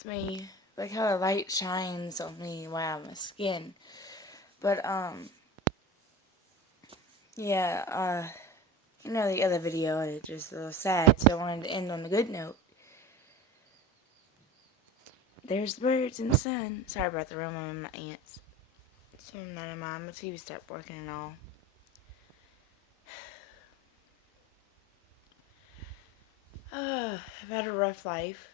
It's me. Like how the light shines on me while my skin. But, yeah, the other video, it just a little sad, so I wanted to end on a good note. There's the birds in the sun. Sorry about the room, I'm in my aunt's. So none of mine, my TV stopped working and all. I've had a rough life.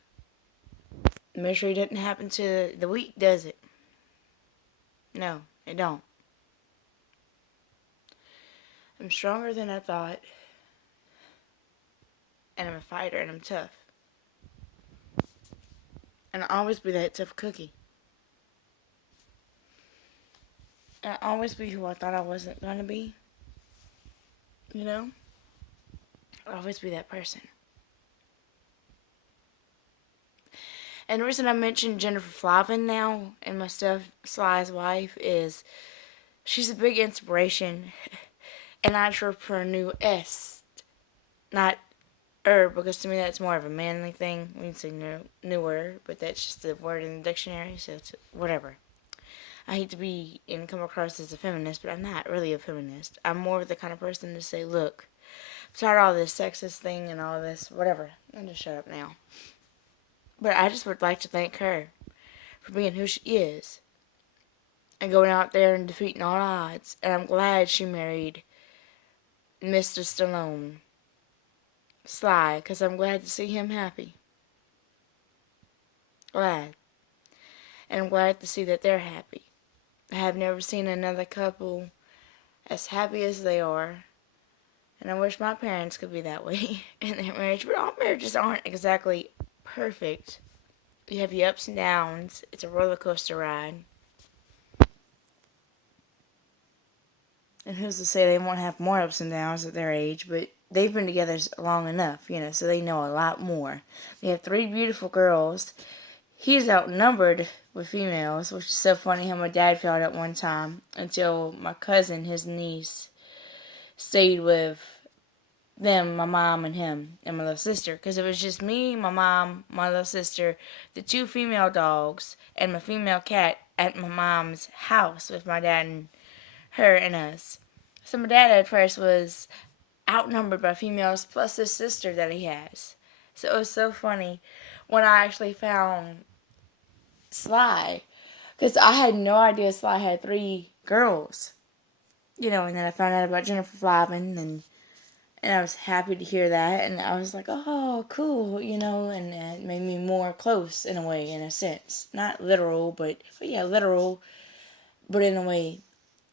Misery didn't happen to the weak, does it? No, it don't. I'm stronger than I thought. And I'm a fighter and I'm tough. And I'll always be that tough cookie. And I'll always be who I thought I wasn't going to be. You know? I'll always be that person. And the reason I mentioned Jennifer Flavin now and my stuff, Sly's wife, is she's a big inspiration. An entrepreneur-est. Not because to me that's more of a manly thing. We can say newer, but that's just a word in the dictionary, so it's whatever. I hate to be and come across as a feminist, but I'm not really a feminist. I'm more of the kind of person to say, look, I'm tired of all this sexist thing and all this, whatever. I'll just shut up now. But I just would like to thank her for being who she is and going out there and defeating all odds. And I'm glad she married Mr. Stallone, Sly, because I'm glad to see him happy. Glad. And I'm glad to see that they're happy. I have never seen another couple as happy as they are. And I wish my parents could be that way in their marriage. But all marriages aren't exactly perfect. You have your ups and downs. It's a roller coaster ride. And who's to say they won't have more ups and downs at their age, but they've been together long enough, so they know a lot more. We have 3 beautiful girls. He's outnumbered with females, which is so funny how my dad felt at one time until my cousin, his niece, stayed with them, my mom and him, and my little sister. Because it was just me, my mom, my little sister, the 2 female dogs, and my female cat at my mom's house with my dad and her and us. So my dad at first was outnumbered by females plus his sister that he has. So it was so funny when I actually found Sly, because I had no idea Sly had 3 girls. And then I found out about Jennifer Flavin, and I was happy to hear that, and I was like, oh, cool, and it made me more close in a way, in a sense. Not literal, but yeah, literal, but in a way,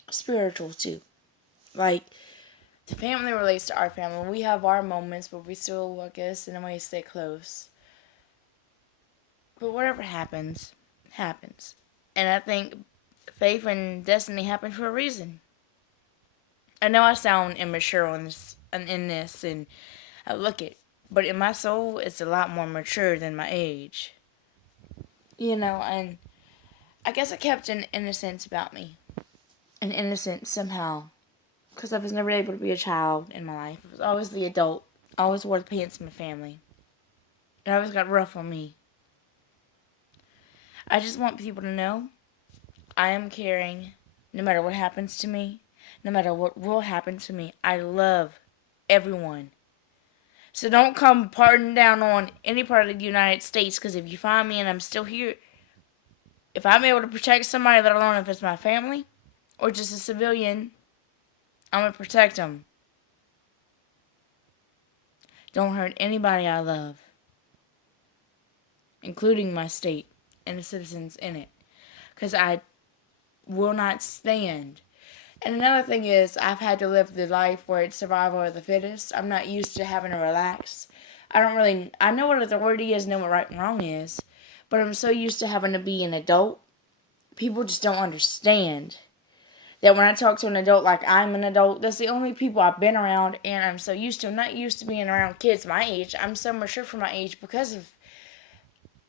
spiritual too. Like, the family relates to our family. We have our moments, but we still, I guess, in a way, stay close. But whatever happens, happens. And I think faith and destiny happen for a reason. I know I sound immature in this, and I look it, but in my soul, it's a lot more mature than my age. And I guess I kept an innocence about me. An innocence somehow. Because I was never able to be a child in my life. I was always the adult. I always wore the pants in my family. It always got rough on me. I just want people to know I am caring no matter what happens to me. No matter what will happen to me. I love everyone. So don't come parting down on any part of the United States. Because if you find me and I'm still here, if I'm able to protect somebody, let alone if it's my family or just a civilian, I'm going to protect them. Don't hurt anybody I love, including my state and the citizens in it, because I will not stand. And another thing is, I've had to live the life where it's survival of the fittest. I'm not used to having to relax. I know what authority is, know what right and wrong is, but I'm so used to having to be an adult. People just don't understand that when I talk to an adult like I'm an adult, that's the only people I've been around, and I'm so used to. I'm not used to being around kids my age. I'm so mature for my age because of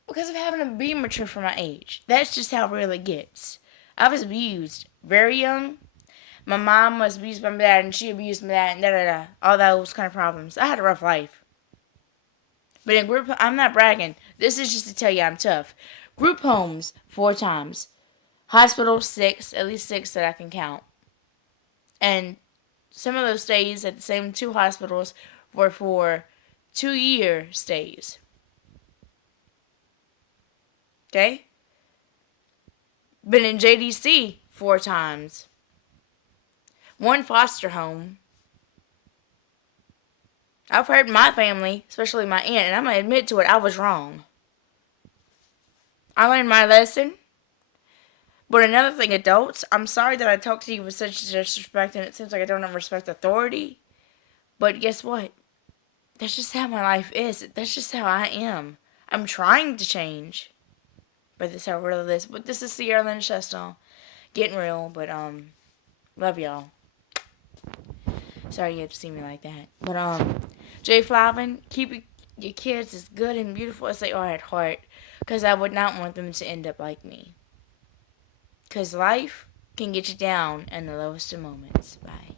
having to be mature for my age. That's just how real it gets. I was abused very young. My mom was abused by my dad, and she abused my dad, and da-da-da. All those kind of problems. I had a rough life. But in group, I'm not bragging. This is just to tell you I'm tough. Group homes, 4 times. Hospital, 6. At least 6 that I can count. And some of those stays at the same 2 hospitals were for 2-year stays. Okay? Been in JDC 4 times. 1 foster home. I've heard my family, especially my aunt, and I'm going to admit to it, I was wrong. I learned my lesson. But another thing, adults, I'm sorry that I talk to you with such disrespect and it seems like I don't respect authority. But guess what? That's just how my life is. That's just how I am. I'm trying to change. But this is how real it is. But this is Sierra Lynn Chestal. Getting real, but love y'all. Sorry you have to see me like that. But Jay Flavin, keep your kids as good and beautiful as they are at heart. Because I would not want them to end up like me. Because life can get you down in the lowest of moments. Bye.